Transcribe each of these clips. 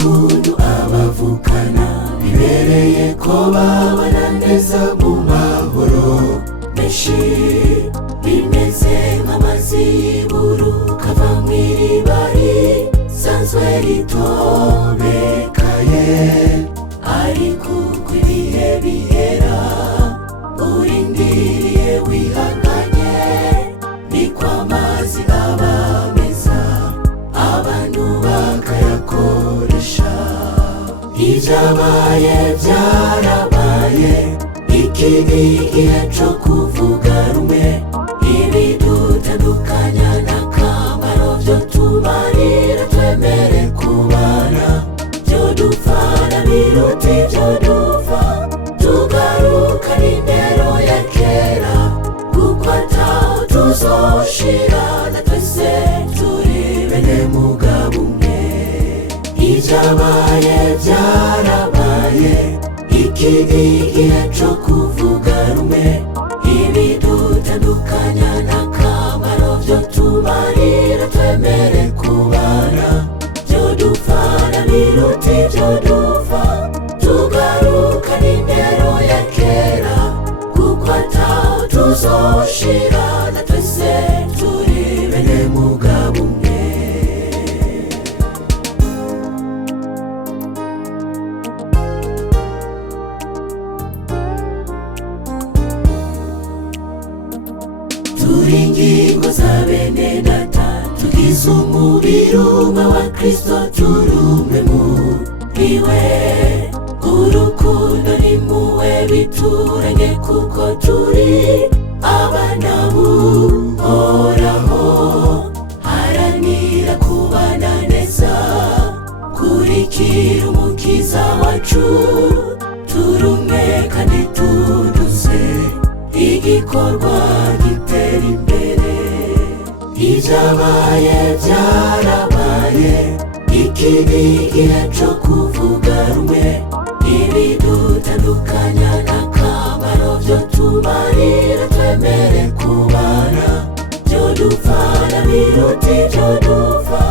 ukuntu abavukana bibereye ko babana neza mu mahoro menshi, bimeze nk'amazi y'uburuka ava mw'iriba risanzwe ritobekaye. Ariko uko ibihe bihera urindiriye wihanganye, niko amazi aba meza abantu bakayakoresha. Ibyabaye byarabaye, iki ni igihe cyo kuvuga rumwe. Ibidutandukanya n'akamaro byo tumarira twemere kubana, byo dupfana biruta ibyo dupfa. Tugarukane indero ya kera, kuko ataho tuzoshira na twese turi bene mugabo umwe. Ibyabaye byarabaye, iki ni igihe cyo kuvuga rumwe. Ibidutandukanya n'akamaro byo tumarira twemere kubana, byo dupfana biruta ibyo dupfa. Tugarukane indero ya kera, kuko ataho tuzoshira na twese turi bene mugabo umwe. Turi ingingo za bene data, tugize umubiri umwe wa Kristo, turi umwe muri we. Urukundo n'impuhwe bituranye, kuko turi abana b'Uhoraho. Haranira kubana neza, kurikira umukiza wacu, turi umwe kandi tuduze igikorwa gitera imbere. Ibyabaye byarabaye, iki ni igihe cyo kuvuga rumwe. Ibidutandukanya n'akamaro byo tumarira twemere kubana, byo dupfana biruta ibyo dupfa.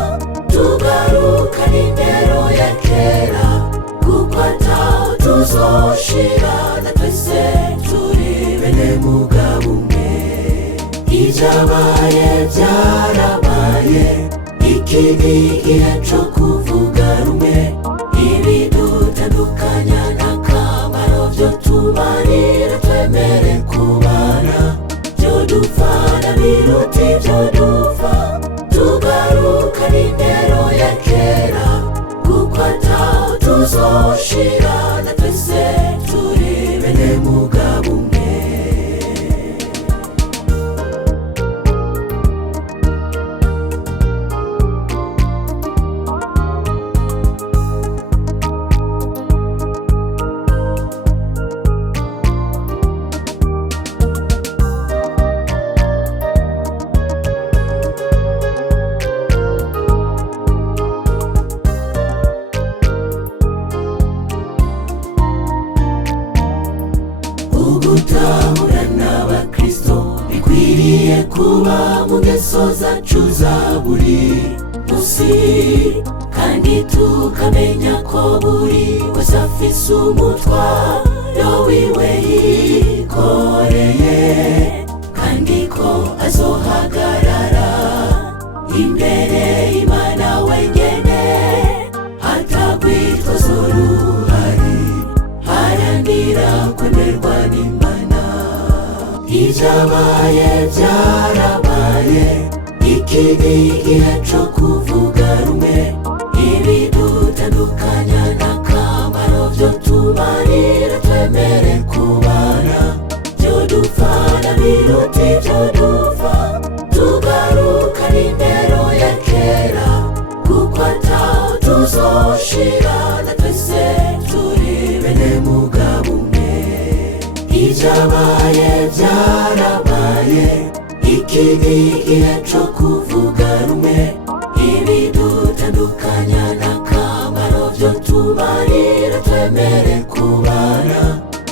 Tugarukane indero ya kera, kuko ataho tuzoshira na twese turi bene mugabo umwe. Ibyabaye byarabaye, iki ni igihe cyo kuvuga rumwe. Ibidutandukanya n'akamaro byo tumarira twemere kubana, byo dupfana biruta ibyo dupfa. Tugarukane indero ya kera, kuko ataho tuzoshira na twese turi bene mugabo umwe. Ugutahura n'abakristo bikwiriye kuba mu ngeso zacu za buri musi, kandi tukamenya ko buri wese afise umutwaro wiwe yikoreye, kandi ko azohagarara imbere y'Imana wenyene atagwitwa zoruhari. Haranira kwemerwa n'Imana. Ibyabaye byarabaye, iki ni igihe cyo kuvuga rumwe. Ibidutandukanya n'akamaro byo tumarira twemere kubana, byo dupfana biruta ibyo dupfa. Tugarukane indero ya kera, kuko ataho tuzoshira na twese turi bene mugabo umwe. Ibyabaye byarabaye, iki ni igihe cyo kuvuga rumwe. Ibidutandukanya n'akamaro byo tumarira twemere kubana,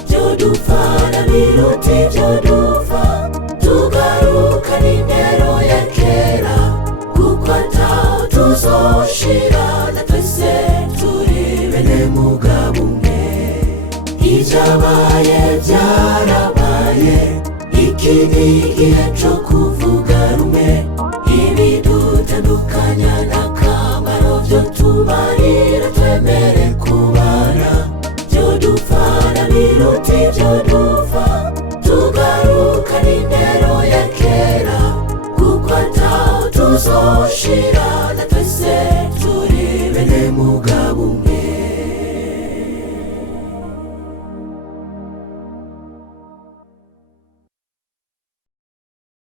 byo dupfana biruta ibyo dupfa. Tugarukane indero ya kera, kuko ataho tuzoshira na twese turi byarabaye iki ni igihe cyo